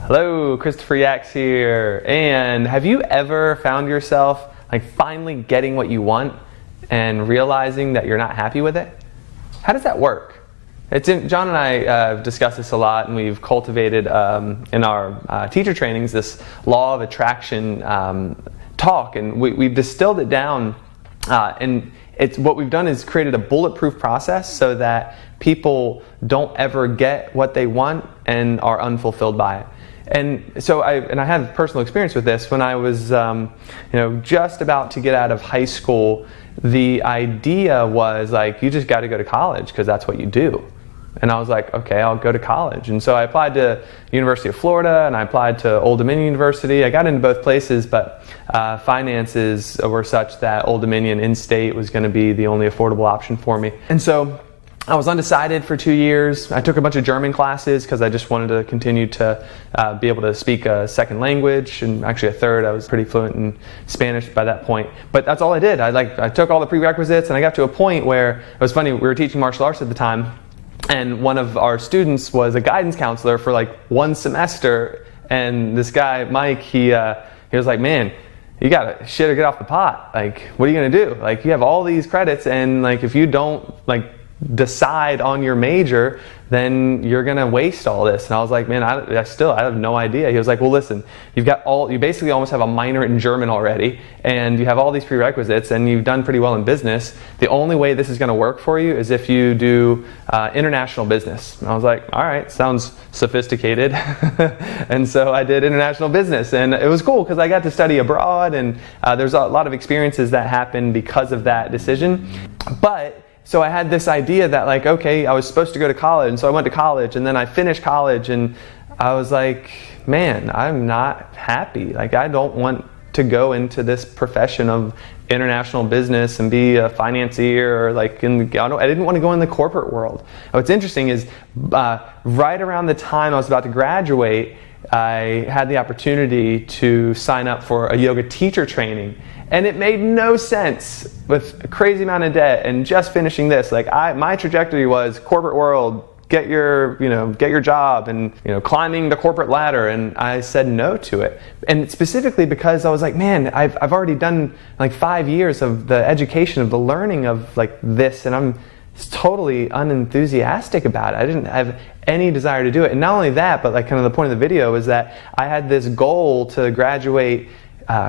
Hello, Christopher Yaks here. And have you ever found yourself finally getting what you want and realizing that you're not happy with it? How does that work? John and I have discussed this a lot, and we've cultivated in our teacher trainings this law of attraction talk, and we've distilled it down, and what we've done is created a bulletproof process so that people don't ever get what they want and are unfulfilled by it. And so I had personal experience with this when I was just about to get out of high school. The idea was you just got to go to college because that's what you do. And I was like, okay, I'll go to college. And so I applied to University of Florida and I applied to Old Dominion University. I got into both places, but finances were such that Old Dominion in-state was going to be the only affordable option for me. And so I was undecided for 2 years. I took a bunch of German classes because I just wanted to continue to be able to speak a second language, and actually a third. I was pretty fluent in Spanish by that point. But that's all I did. I took all the prerequisites, and I got to a point where it was funny. We were teaching martial arts at the time, and one of our students was a guidance counselor for 1 semester. And this guy, Mike, he was like, "Man, you gotta shit or get off the pot. What are you gonna do? You have all these credits, and if you don't decide on your major, then you're gonna waste all this." And I was like, man, I have no idea. He was like, well, listen, you basically almost have a minor in German already, and you have all these prerequisites, and you've done pretty well in business. The only way this is gonna work for you is if you do international business. And I was like, all right, sounds sophisticated. And so I did international business, and it was cool because I got to study abroad, and there's a lot of experiences that happened because of that decision. So I had this idea that okay, I was supposed to go to college, and so I went to college, and then I finished college, and I was like, man, I'm not happy. I don't want to go into this profession of international business and be a financier, or I didn't want to go in the corporate world. What's interesting is right around the time I was about to graduate, I had the opportunity to sign up for a yoga teacher training. And it made no sense with a crazy amount of debt and just finishing this. My trajectory was corporate world, get your job, and climbing the corporate ladder. And I said no to it. And specifically because I was like, man, I've already done 5 years of the education, of the learning of this, and I'm totally unenthusiastic about it. I didn't have any desire to do it. And not only that, but kind of the point of the video is that I had this goal to graduate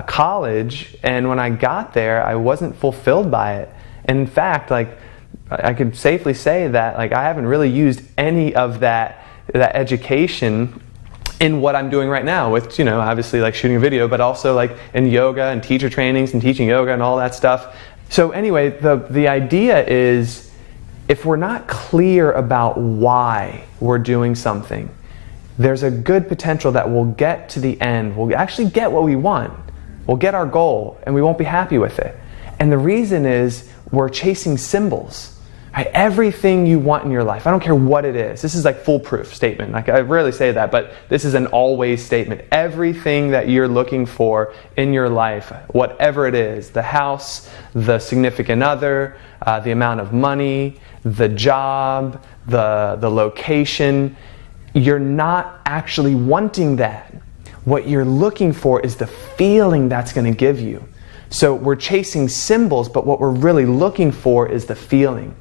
college, and when I got there, I wasn't fulfilled by it. And in fact, I could safely say that I haven't really used any of that education in what I'm doing right now, with obviously shooting a video, but also in yoga and teacher trainings and teaching yoga and all that stuff. So anyway, the idea is, if we're not clear about why we're doing something, there's a good potential that we'll get to the end. We'll actually get what we want. We'll get our goal, and we won't be happy with it. And the reason is we're chasing symbols. Right? Everything you want in your life, I don't care what it is. This is foolproof statement. I rarely say that, but this is an always statement. Everything that you're looking for in your life, whatever it is, the house, the significant other, the amount of money, the job, the location, you're not actually wanting that. What you're looking for is the feeling that's going to give you. So we're chasing symbols, but what we're really looking for is the feeling.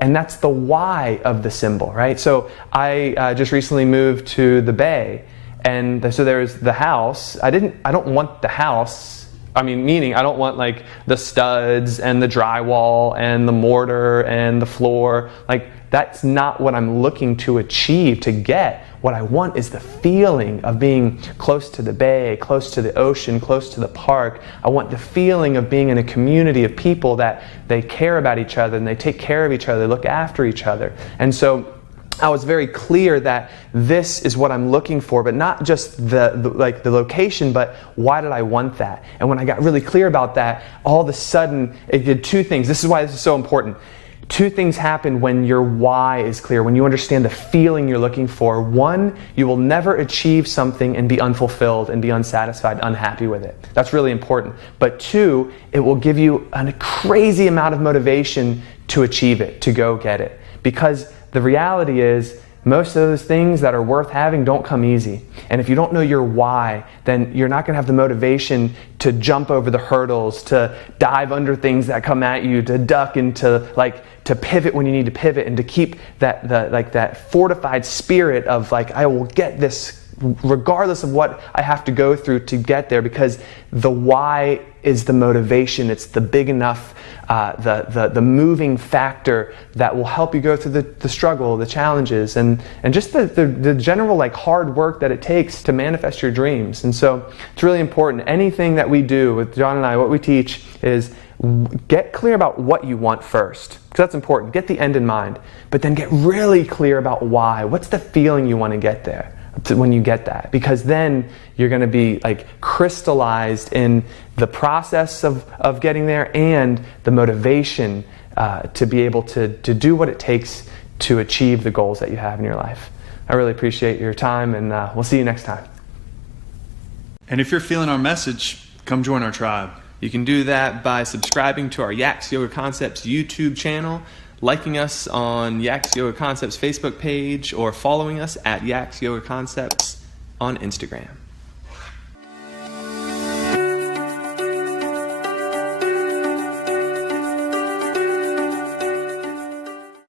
And that's the why of the symbol, right? So I just recently moved to the Bay, and so there's the house. I don't want the house. Meaning I don't want the studs and the drywall and the mortar and the floor. That's not what I'm looking to achieve, to get. What I want is the feeling of being close to the bay, close to the ocean, close to the park. I want the feeling of being in a community of people that they care about each other and they take care of each other, they look after each other. And so I was very clear that this is what I'm looking for, but not just the location, but why did I want that? And when I got really clear about that, all of a sudden it did 2 things. This is why this is so important. 2 things happen when your why is clear, when you understand the feeling you're looking for. 1, you will never achieve something and be unfulfilled and be unsatisfied, unhappy with it. That's really important. But 2, it will give you a crazy amount of motivation to achieve it, to go get it. Because the reality is, most of those things that are worth having don't come easy. And if you don't know your why, then you're not going to have the motivation to jump over the hurdles, to dive under things that come at you, to duck and to pivot when you need to pivot, and to keep that fortified spirit of I will get this regardless of what I have to go through to get there, because the why is the motivation. It's the big enough, the moving factor that will help you go through the struggle, the challenges, and just the general hard work that it takes to manifest your dreams. And so it's really important. Anything that we do with John and I, what we teach is get clear about what you want first, because that's important. Get the end in mind, but then get really clear about why. What's the feeling you want to get there? When you get that, because then you're going to be crystallized in the process of getting there and the motivation to be able to do what it takes to achieve the goals that you have in your life. I really appreciate your time, and we'll see you next time. And if you're feeling our message, come join our tribe. You can do that by subscribing to our Yaks Yoga Concepts YouTube channel, liking us on Yaks Yoga Concepts Facebook page, or following us at Yaks Yoga Concepts on Instagram.